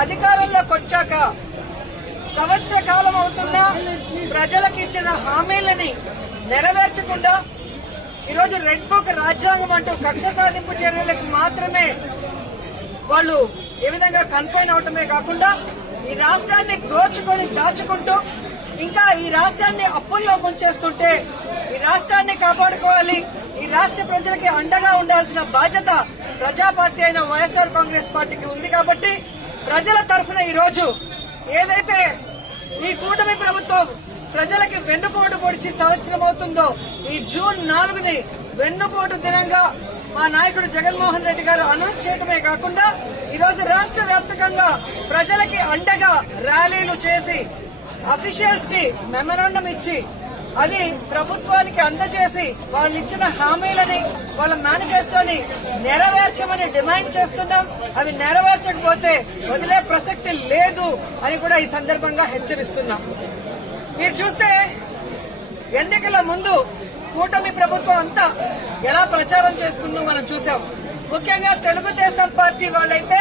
అధికారంలోకి వచ్చాక సంవత్సర కాలం అవుతున్నా ప్రజలకు ఇచ్చిన హామీలని నెరవేర్చకుండా ఈరోజు రెడ్ బుక్ రాజ్యాంగం అంటూ కక్ష సాధింపు చర్యలకు మాత్రమే వాళ్ళు ఏ విధంగా కన్ఫైన్ అవటమే కాకుండా ఈ రాష్ట్రాన్ని దాచుకుంటూ ఇంకా ఈ రాష్ట్రాన్ని అప్పుల్లో ముంచేస్తుంటే ఈ రాష్ట్రాన్ని కాపాడుకోవాలి, ఈ రాష్ట్ర ప్రజలకి అండగా ఉండాల్సిన బాధ్యత ప్రజా పార్టీ అయిన వైఎస్ఆర్ కాంగ్రెస్ పార్టీకి ఉంది. కాబట్టి ప్రజల తరఫున ఈ రోజు ఏదైతే ఈ కూటమి ప్రభుత్వం ప్రజలకి వెన్నుపోటు పొడిచి సంవత్సరం అవుతుందో ఈ జూన్ 4ని వెన్నుపోటు దినంగా మా నాయకుడు జగన్మోహన్ రెడ్డి గారు అనౌన్స్ చేయడమే కాకుండా ఈరోజు రాష్ట్ర వ్యాప్తంగా ప్రజలకి అండగా ర్యాలీలు చేసి అఫీషియల్స్ కి మెమరాండం ఇచ్చి అది ప్రభుత్వానికి అందజేసి వాళ్ళు ఇచ్చిన హామీలని వాళ్ళ మేనిఫెస్టోని నెరవేర్చమని డిమాండ్ చేస్తున్నాం. అవి నెరవేర్చకపోతే వదిలే ప్రసక్తి లేదు అని కూడా ఈ సందర్భంగా హెచ్చరిస్తున్నాం. మీరు చూస్తే ఎన్నికల ముందు కూటమి ప్రభుత్వం అంతా ఎలా ప్రచారం చేసుకుందో మనం చూసాం. ముఖ్యంగా తెలుగుదేశం పార్టీ వాళ్ళైతే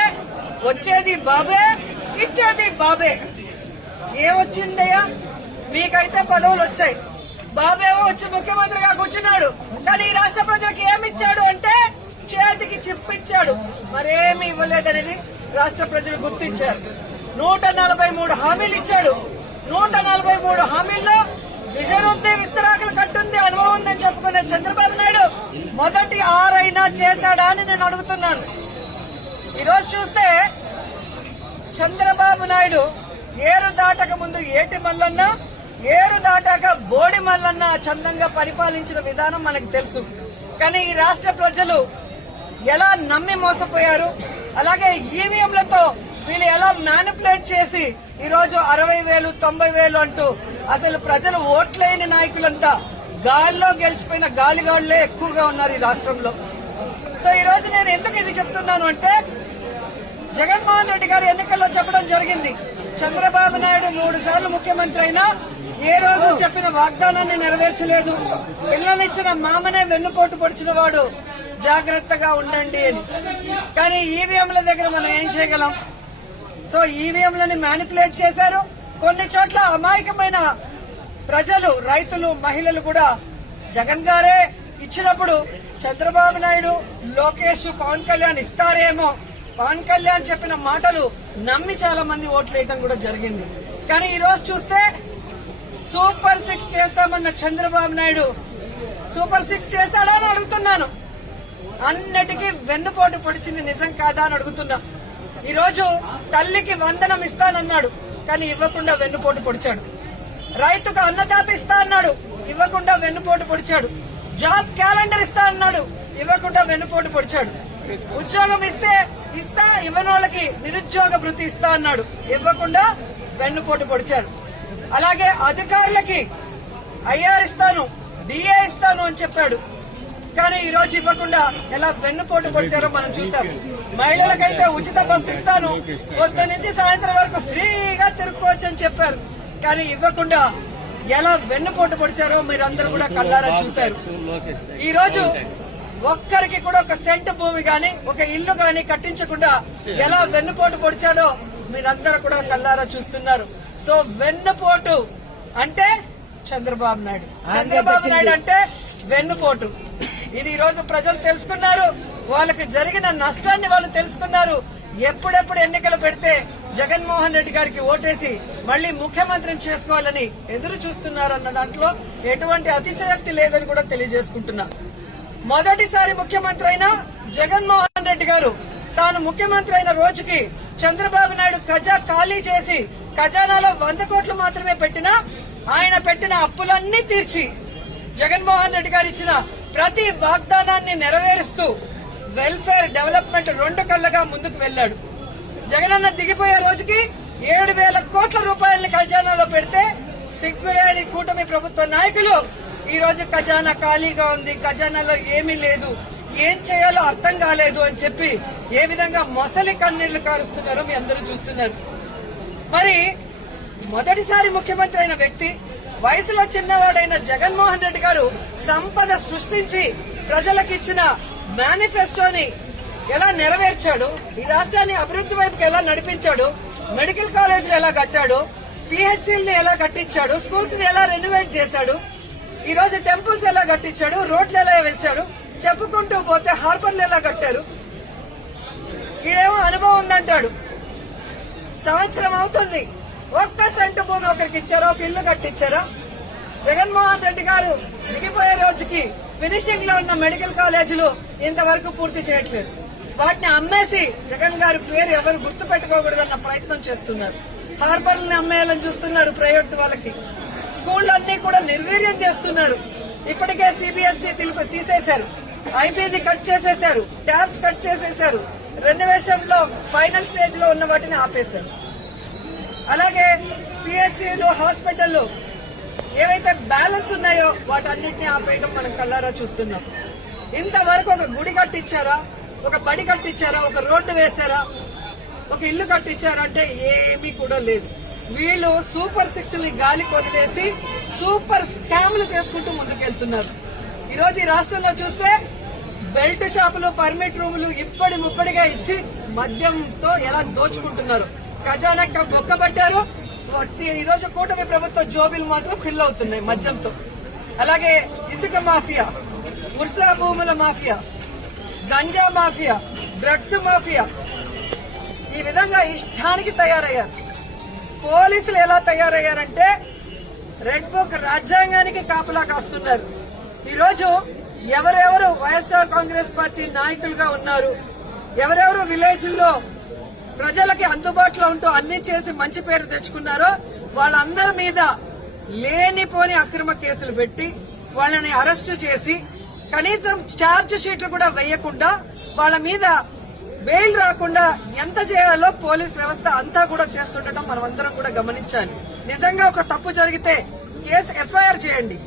వచ్చేది బాబే, ఇచ్చేది బాబే. ఏమొచ్చిందయ్యా? మీకైతే పదవులు వచ్చాయి, బాబేవో వచ్చి ముఖ్యమంత్రిగా కూర్చున్నాడు. కానీ ఈ రాష్ట్ర ప్రజలకు ఏమిచ్చాడు అంటే చేతికి చిప్పిచ్చాడు, మరేమి ఇవ్వలేదనేది రాష్ట్ర ప్రజలు గుర్తించారు. 143 హామీలు ఇచ్చాడు. 143 హామీల్లో విజన్ ఉంది, విస్తరాకులు కట్టుంది, అనుభవం ఉందని చెప్పుకునే చంద్రబాబు నాయుడు మొదటి 6 అయినా చేశాడా అని నేను అడుగుతున్నాను. ఈరోజు చూస్తే చంద్రబాబు నాయుడు ఏరు దాటక ముందు ఏటి మల్లన్న, ఏరు దాటాక బోడి మల్లన్న చందంగా పరిపాలించిన విధానం మనకు తెలుసు. కానీ ఈ రాష్ట్ర ప్రజలు ఎలా నమ్మి మోసపోయారు, అలాగే ఈవీఎంలతో వీళ్ళు ఎలా మ్యానిపులేట్ చేసి ఈరోజు 60,000 90,000 అంటూ అసలు ప్రజలు ఓట్లేని నాయకులంతా గాల్లో గెలిచిపోయిన గాలిగాళ్లే ఎక్కువగా ఉన్నారు ఈ రాష్ట్రంలో. సో ఈ రోజు నేను ఎందుకు ఇది చెప్తున్నాను అంటే జగన్మోహన్ రెడ్డి గారు ఎన్నికల్లో చెప్పడం జరిగింది, చంద్రబాబు నాయుడు 3 సార్లు ముఖ్యమంత్రి అయినా ఏ రోజు చెప్పిన వాగ్దానాన్ని నెరవేర్చలేదు, పిల్లలిచ్చిన మామనే వెన్నుపోటు పొడిచిన వాడు, జాగ్రత్తగా ఉండండి అని. కానీ ఈవీఎంల దగ్గర మనం ఏం చేయగలం? సో ఈవీఎంలని మ్యానిపులేట్ చేశారు. కొన్ని చోట్ల అమాయకమైన ప్రజలు, రైతులు, మహిళలు కూడా జగన్ గారే ఇచ్చినప్పుడు చంద్రబాబు నాయుడు, లోకేష్, పవన్ కళ్యాణ్ ఇస్తారేమో, పవన్ కళ్యాణ్ చెప్పిన మాటలు నమ్మి చాలా మంది ఓట్లు వేయడం కూడా జరిగింది. కానీ ఈ రోజు చూస్తే సూపర్ 6 చేస్తామన్న చంద్రబాబు నాయుడు సూపర్ 6 చేశాడా అని అడుగుతున్నాను. అన్నిటికీ వెన్నుపోటు పొడిచింది నిజం కాదా అని అడుగుతున్నా. ఈ రోజు తల్లికి వందనం ఇస్తానన్నాడు, కానీ ఇవ్వకుండా వెన్నుపోటు పొడిచాడు. రైతుకు అన్నదాత ఇస్తా అన్నాడు, ఇవ్వకుండా వెన్నుపోటు పొడిచాడు. జాబ్ క్యాలెండర్ ఇస్తా అన్నాడు, ఇవ్వకుండా వెన్నుపోటు పొడిచాడు. ఉద్యోగం ఇస్తా ఇవ్వని వాళ్ళకి నిరుద్యోగ భృతి ఇస్తా అన్నాడు, ఇవ్వకుండా వెన్నుపోటు పొడిచాడు. అలాగే అధికారులకి ఐఆర్ ఇస్తాను, డిఏ ఇస్తాను అని చెప్పాడు, కానీ ఈ రోజు ఇవ్వకుండా ఎలా వెన్నుపోటు పొడిచారో మనం చూసాం. మహిళలకైతే ఉచిత బస్సు ఇస్తాను, పొద్దు నుంచి సాయంత్రం వరకు ఫ్రీగా తిరుక్కోవచ్చు అని చెప్పారు, కానీ ఇవ్వకుండా ఎలా వెన్నుపోటు పొడిచారో మీరందరూ కూడా కళ్ళారా చూశారు. ఈ రోజు ఒక్కరికి కూడా ఒక సెంటు భూమి గాని, ఒక ఇల్లు గాని కట్టించకుండా ఎలా వెన్నుపోటు పొడిచాడో మీరందరూ కూడా కళ్ళారా చూస్తున్నారు. సో వెన్నుపోటు అంటే చంద్రబాబు నాయుడు, చంద్రబాబు నాయుడు అంటే వెన్నుపోటు. ఇది ఈ రోజు ప్రజలు తెలుసుకున్నారు, వాళ్ళకి జరిగిన నష్టాన్ని వాళ్ళు తెలుసుకున్నారు. ఎప్పుడెప్పుడు ఎన్నికలు పెడితే జగన్మోహన్ రెడ్డి గారికి ఓటేసి మళ్లీ ముఖ్యమంత్రిని చేసుకోవాలని ఎదురు చూస్తున్నారన్న దాంట్లో ఎటువంటి అతిశయోక్తి లేదని కూడా తెలియజేసుకుంటున్నా. మొదటిసారి ముఖ్యమంత్రి అయిన జగన్మోహన్ రెడ్డి గారు తాను ముఖ్యమంత్రి అయిన రోజుకి చంద్రబాబు నాయుడు ఖాళీ చేసి ఖజానాలో 100 కోట్లు మాత్రమే పెట్టినా ఆయన పెట్టిన అప్పులన్నీ తీర్చి జగన్మోహన్ రెడ్డి గారు ఇచ్చిన ప్రతి వాగ్దానాన్ని నెరవేరుస్తూ వెల్ఫేర్ డెవలప్మెంట్ 2 కళ్లగా ముందుకు వెళ్లాడు. జగనన్న దిగిపోయే రోజుకి 7,000 కోట్ల రూపాయలని ఖజానాలో పెడితే సిగ్గులేని కూటమి ప్రభుత్వ నాయకులు ఈ రోజు ఖజానా ఖాళీగా ఉంది, ఖజానాలో ఏమీ లేదు, ఏం చేయాలో అర్థం కాలేదు అని చెప్పి ఏ విధంగా మొసలి కన్నీళ్లు కారుస్తున్నారో మీ అందరూ చూస్తున్నారు. మరి మొదటిసారి ముఖ్యమంత్రి అయిన వ్యక్తి, వయసులో చిన్నవాడైన జగన్మోహన్ రెడ్డి గారు సంపద సృష్టించి ప్రజలకు ఇచ్చిన మేనిఫెస్టోని ఎలా నెరవేర్చాడు, ఈ రాష్ట్రాన్ని అభివృద్ధి వైపుకి ఎలా నడిపించాడు, మెడికల్ కాలేజీలు ఎలా కట్టాడు, పిహెచ్సిల్ని ఎలా కట్టించాడు, స్కూల్స్ ని ఎలా రెనోవేట్ చేశాడు, ఈ రోజు టెంపుల్స్ ఎలా కట్టించాడు, రోడ్లు ఎలా వేశాడు, చెప్పుకుంటూ పోతే హార్బర్లు ఎలా కట్టారు. ఈడేమో అనుభవం ఉందంటాడు. సంవత్సరం అవుతుంది, ఒక్క సెంటు భూమి ఒకరికి ఇచ్చారా, ఒక ఇల్లు కట్టించారా? జగన్మోహన్ రెడ్డి గారు దిగిపోయే రోజుకి ఫినిషింగ్ లో ఉన్న మెడికల్ కాలేజీలు ఇంతవరకు పూర్తి చేయట్లేదు. వాటిని అమ్మేసి జగన్ గారి పేరు ఎవరు గుర్తు పెట్టుకోకూడదన్న ప్రయత్నం చేస్తున్నారు. హార్బర్లను అమ్మేయాలని చూస్తున్నారు ప్రైవేట్ వాళ్ళకి. స్కూళ్లన్నీ కూడా నిర్వీర్యం చేస్తున్నారు. ఇప్పటికే సిబిఎస్ఈ తీసేశారు, ఐపీది కట్ చేసేశారు, ట్యాబ్స్ కట్ చేసేశారు, రెనోవేషన్ లో ఫైనల్ స్టేజ్ లో ఉన్న వాటిని ఆపేశారు. అలాగే పిహెచ్సిలు, హాస్పిటళ్లు ఏవైతే బ్యాలెన్స్ ఉన్నాయో వాటన్నిటిని ఆపేయడం మనం కళ్ళారా చూస్తున్నాం. ఇంతవరకు ఒక గుడి కట్టించారా, ఒక బడి కట్టించారా, ఒక రోడ్డు వేశారా, ఒక ఇల్లు కట్టించారా అంటే ఏమీ కూడా లేదు. వీళ్ళు సూపర్ సిక్స్ ని గాలికి వదిలేసి సూపర్ స్కామ్లు చేసుకుంటూ ముందుకెళ్తున్నారు. ఈ రోజు ఈ రాష్ట్రంలో చూస్తే బెల్ట్ షాపులు, పర్మిట్ రూములు ఇప్పటి ముప్పటిగా ఇచ్చి మద్యంతో ఎలా దోచుకుంటున్నారు. ఖజానా మొక్కబట్టారు. ఈ రోజు కూటమి ప్రభుత్వ జోబీలు మాత్రం ఫిల్ అవుతున్నాయి మద్యంతో. అలాగే ఇసుక మాఫియా, ఉర్సా భూముల mafia, ganja mafia, drugs mafia, ఈ విధంగా ఇష్టానికి తయారయ్యారు. పోలీసులు ఎలా తయారయ్యారంటే రెడ్ బుక్ రాజ్యాంగానికి కాపలా కాస్తున్నారు. ఈరోజు ఎవరెవరు వైఎస్ఆర్ కాంగ్రెస్ పార్టీ నాయకులుగా ఉన్నారు, ఎవరెవరు విలేజ్ల్లో ప్రజలకి అందుబాటులో ఉంటూ అన్ని చేసి మంచి పేరు తెచ్చుకున్నారో వాళ్ళందరి మీద లేనిపోని అక్రమ కేసులు పెట్టి వాళ్ళని అరెస్టు చేసి కనీసం ఛార్జ్ షీట్లు కూడా వేయకుండా వాళ్ళ మీద బెయిల్ రాకుండా ఎంత చేయాలో పోలీస్ వ్యవస్థ అంతా కూడా చేస్తుండటం మనం అందరం కూడా గమనించాలి. నిజంగా ఒక తప్పు జరిగితే కేసు ఎఫ్ఐఆర్ చేయండి.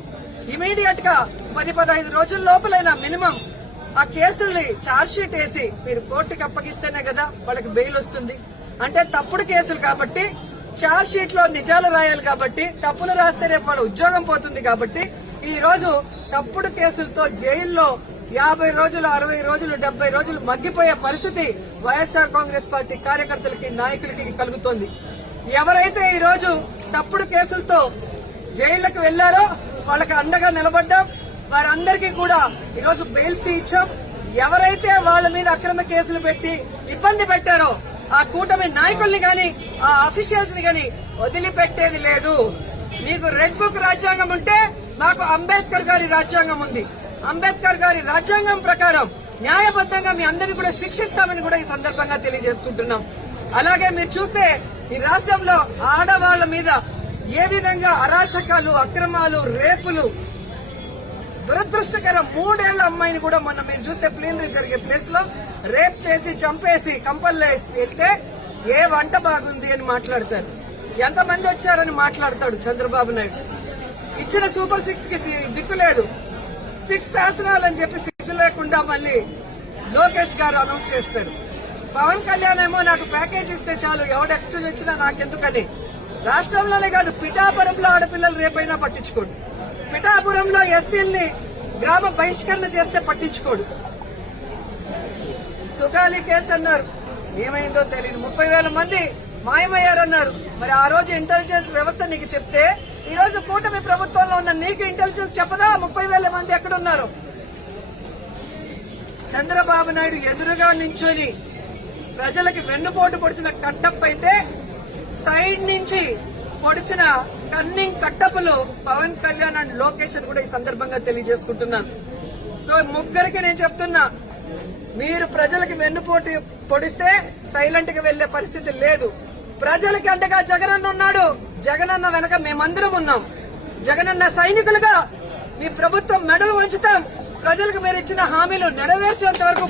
ఇమీడియట్ గా 10-15 రోజుల లోపలైనా మినిమం ఆ కేసుల్ని ఛార్జ్ షీట్ వేసి మీరు కోర్టుకి అప్పగిస్తేనే కదా వాళ్ళకి బెయిల్ వస్తుంది. అంటే తప్పుడు కేసులు కాబట్టి ఛార్జ్ షీట్ లో నిజాలు రాయాలి కాబట్టి, తప్పులు రాస్తే రేపు వాళ్ళ ఉద్యోగం పోతుంది కాబట్టి ఈ రోజు తప్పుడు కేసులతో జైల్లో 50 రోజులు, 60 రోజులు, 70 రోజులు మగ్గిపోయే పరిస్థితి వైఎస్ఆర్ కాంగ్రెస్ పార్టీ కార్యకర్తలకి, నాయకులకి కలుగుతోంది. ఎవరైతే ఈ రోజు తప్పుడు కేసులతో జైళ్లకు వెళ్లారో వాళ్ళకి అండగా నిలబడ్డాం. వారందరికీ కూడా ఈరోజు బెయిల్స్ ఇచ్చాం. ఎవరైతే వాళ్ళ మీద అక్రమ కేసులు పెట్టి ఇబ్బంది పెట్టారో ఆ కూటమి నాయకుల్ని గాని, ఆ అఫీషియల్స్ ని గాని వదిలిపెట్టేది లేదు. మీకు రెడ్ బుక్ రాజ్యాంగం ఉంటే మాకు అంబేద్కర్ గారి రాజ్యాంగం ఉంది. అంబేద్కర్ గారి రాజ్యాంగం ప్రకారం న్యాయబద్దంగా మీ అందరినీ కూడా శిక్షిస్తామని కూడా ఈ సందర్భంగా తెలియజేసుకుంటున్నాం. అలాగే మీరు చూస్తే ఈ రాష్ట్రంలో ఆడవాళ్ల మీద ఏ విధంగా అరాచకాలు, అక్రమాలు, రేపులు, దురదృష్టకరం 3 ఏళ్ల అమ్మాయిని కూడా మొన్న మీరు చూస్తే ప్లీనరీ జరిగే ప్లేస్ లో రేప్ చేసి చంపేసి కంపల్లో వెళ్తే ఏ వంట బాగుంది అని మాట్లాడతారు. ఎంతమంది వచ్చారని మాట్లాడతాడు చంద్రబాబు నాయుడు. ఇచ్చిన సూపర్ 6 కి దిక్కు లేదు. 6 శాసనాలని చెప్పి సిగ్గు లేకుండా మళ్ళీ లోకేష్ గారు అనౌన్స్ చేస్తారు. పవన్ కళ్యాణ్ ఏమో నాకు ప్యాకేజ్ ఇస్తే చాలు, ఎవడెక్టు వచ్చినా నాకెందుకని. రాష్ట్రంలోనే కాదు, పిఠాపురంలో ఆడపిల్లలు రేపైనా పట్టించుకోడు. పిఠాపురంలో ఎస్సీల్ని గ్రామ బహిష్కరణ చేస్తే పట్టించుకోడు. సుగాలి కేసు అన్నారు, ఏమైందో తెలియదు. 30,000 మంది మాయమయ్యారన్నారు. మరి ఆ రోజు ఇంటెలిజెన్స్ వ్యవస్థ నీకు చెప్తే ఈ రోజు కూటమి ప్రభుత్వంలో ఉన్న నీకు ఇంటెలిజెన్స్ చెప్పదా 30,000 మంది ఎక్కడున్నారు? చంద్రబాబు నాయుడు ఎదురుగా నించొని ప్రజలకి వెన్నుపోటు పొడిచిన కట్టప్ అయితే సైడ్ నుంచి పొడిచిన కన్నింగ్ కట్టపులు పవన్ కళ్యాణ్ అండ్ లోకేష్ అని కూడా ఈ సందర్భంగా తెలియజేసుకుంటున్నాను. సో ముగ్గురికి నేను చెప్తున్నా, మీరు ప్రజలకి వెన్నుపోటు పొడిస్తే సైలెంట్ గా వెళ్లే పరిస్థితి లేదు. ప్రజలకి అండగా జగనన్న ఉన్నాడు. జగనన్న వెనక మేమందరం ఉన్నాం. జగనన్న సైనికులుగా మీ ప్రభుత్వం మెడలు వంచుతాం. ప్రజలకు మీరు ఇచ్చిన హామీలు నెరవేర్చేంత వరకు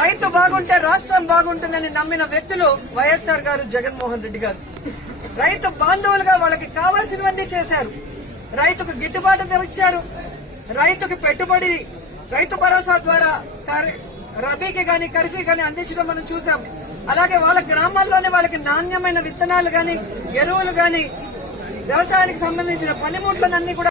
రైతు బాగుంటే రాష్ట్రం బాగుంటుందని నమ్మిన వ్యక్తులు వైఎస్ఆర్ గారు, జగన్మోహన్ రెడ్డి గారు. రైతు బాంధవులుగా వాళ్ళకి కావాల్సినవన్నీ చేశారు. రైతుకు గిట్టుబాటు ధర ఇచ్చారు. రైతుకు పెట్టుబడి రైతు భరోసా ద్వారా రబీకి గాని, ఖరీఫ్కి గాని అందించడం మనం చూసాం. అలాగే వాళ్ళ గ్రామాల్లోనే వాళ్ళకి నాణ్యమైన విత్తనాలు గాని, ఎరువులు గాని, వ్యవసాయానికి సంబంధించిన పనిముట్లనన్నీ కూడా